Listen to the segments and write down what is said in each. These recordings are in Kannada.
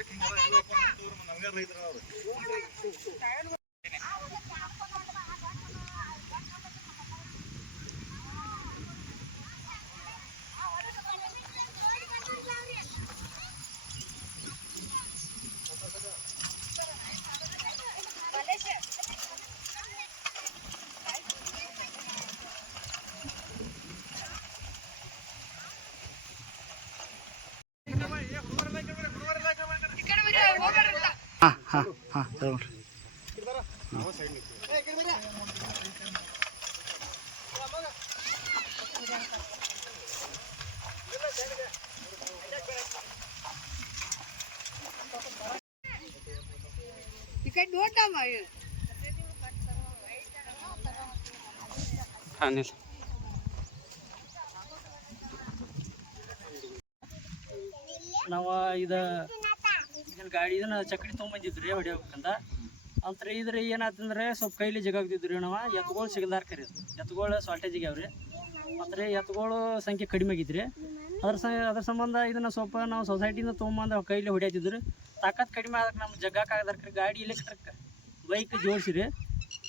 ನಾವೆಲ್ಲ ನಮ್ಗೆ ರೈತರ ಅವ್ರು ಈ ಕಡೆ ಬರ್ರಿ, ಹೋಗ್ಬೇಡ್ರಿ ಅಂತ. ಹಾ ಹಾಂ ಹಾಂ ತಗೊಂಡ್ರಿ ಈ ಕಡೆ ನೋಡ್ದಮ್ಮ ಇವ್. ಹಾಂ ನಿಲ್ ನಾವು ಇದು ಇದನ್ನ ಗಾಡಿ ಇದನ್ನ ಚಕಡಿ ತೊಗೊಂಬಂದಿದ್ರಿ ಹೊಡಿಬೇಕಂತ ಅಂತ ಇದ್ರೆ ಏನಾಯ್ತಂದ್ರೆ ಸ್ವಲ್ಪ ಕೈಲಿ ಜಗಾಗ್ತಿದ್ರಿ ನಾವು. ಎತ್ತುಗಳು ಸಿಗಲಾರ ಕರಿ ಎತ್ತುಗಳು ಶಾರ್ಟೇಜ್ ಆಗ್ಯಾವ್ರಿ ಅಂದ್ರೆ ಎತ್ತುಗಳು ಸಂಖ್ಯೆ ಕಡಿಮೆ ಆಗಿದ್ರಿ. ಅದ್ರ ಸ, ಅದ್ರ ಸಂಬಂಧ ಇದನ್ನ ಸ್ವಲ್ಪ ನಾವು ಸೊಸೈಟಿಯಿಂದ ತೊಗೊಂಬಂದು ಕೈಲಿ ಹೊಡಿಯತಿದ್ರು. ತಾಕತ್ ಕಡಿಮೆ ಆದಕ್ಕೆ ನಮ್ಮ ಕರಿ, ಗಾಡಿ ಎಲೆಕ್ಟ್ರಿಕ್ ಬೈಕ್ ಜೋಡಿಸಿರಿ.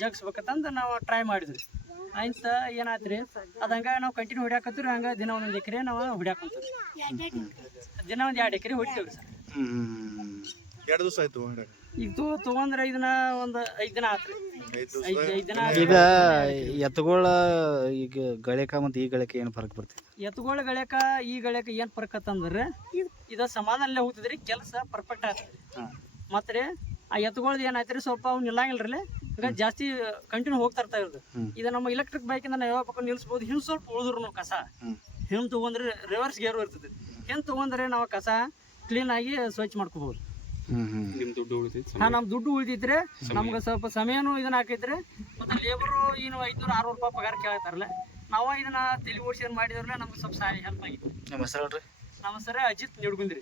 ಜಗ್ಸ್ಬೇಕಂತಂದು ನಾವು ಟ್ರೈ ಮಾಡಿದ್ರಿ. ಆಯ್ತ ಏನಾಯ್ತು ರೀ ಅದು ನಾವು ಕಂಟಿನ್ಯೂ ಹೊಡ್ಯಾಕತ್ತೀವಿ ಹಂಗೆ ದಿನ ಒಂದೊಂದು ಎಕರೆ ನಾವು ಹೊಡ್ಯಾಕಂತೀವಿ ದಿನ ಒಂದು ಎರಡು ಎಕರೆ ಹೊಡಿತೇವ್ರಿ ಸರ್. ಎರಡು ದಿವಸ ಆಯ್ತು. ಇದು ತೊಗೊಂಡ್ರೆ ಇದನ್ನ ಒಂದು ಐದು ದಿನ ಆತ್ರಿ. ಐದ್ ಐದು ಐದು ದಿನ ಈಗ ಎತ್ತುಗಳ ಈಗ ಗಳಿಕ ಮತ್ತು ಈ ಗಳಿಕೆ ಏನು ಫರಕ್ ಬರ್ತೈತಿ? ಎತ್ತುಗಳ ಗಳಿಕ ಈ ಗಳಿಕ ಏನು ಫರ್ಕ್ ಅಂತಂದ್ರೆ ಇದು ಸಮಾಧಾನಲ್ಲೇ ಹೋಗ್ತದ್ರಿ ಕೆಲಸ ಪರ್ಫೆಕ್ಟ್ ಆಗ್ತದೆ ಮತ್ತೆ ರೀ ಆ ಎತ್ತುಗಳ್ದು ಏನಾಯ್ತು ರೀ ಸ್ವಲ್ಪ ಅವ್ನು ನಿಲ್ಲಂಗಿಲ್ಲ ರೀ ಈಗ ಜಾಸ್ತಿ ಕಂಟಿನ್ಯೂ ಹೋಗ್ತಾ ಇರ್ತಾ ಇರೋದು ಇದು ನಮ್ಮ ಇಲೆಕ್ಟ್ರಿಕ್ ಬೈಕಿಂದ ನಾವು ಯಾವ ಪಕ್ಕ ನಿಲ್ಲಿಸ್ಬೋದು ಹಿಂಗೆ ಸ್ವಲ್ಪ ಉಳಿದ್ರು ನಾವು ಕಸ. ಹಿಂಗೆ ತೊಗೊಂಡ್ರೆ ರಿವರ್ಸ್ ಗೇರ್ ಇರ್ತದೆ. ಹಿಂಗೆ ತೊಗೊಂಡ್ರೆ ನಾವು ಕಸ ಕ್ಲೀನ್ ಆಗಿ ಸ್ವಚ್ಛ ಮಾಡ್ಕೋಬಹುದು ಹ್ಮ್ ಹ್ಮ್. ಹಾ ನಮ್ ದುಡ್ಡು ಉಳಿದಿದ್ರೆ ನಮ್ಗೆ ಸ್ವಲ್ಪ ಸಮಯನೂ ಇದನ್ನ ಹಾಕಿದ್ರೆ ಮತ್ತೆ ಲೇಬರು ಏನು ಐದು ಆರ್ನೂರು ರೂಪಾಯಿ ಪಗಾರ ಕೇಳ್ತಾರಲ್ಲ ನಾವು ಇದನ್ನ ತಲೆ ಓಡಿಸಿ ಮಾಡಿದ್ರೆ ನಮ್ಗೆ ಸ್ವಲ್ಪ ಸಾರಿ ಹೆಲ್ಪ್ ಆಗಿತ್ತು ನಿಮ್ಮ ಹೆಸರು ಹೇಳ್ರಿ. ನಮ್ಮ ಸರ ಅಜಿತ್ ನಿಡ್ಗುಂದ್ರಿ.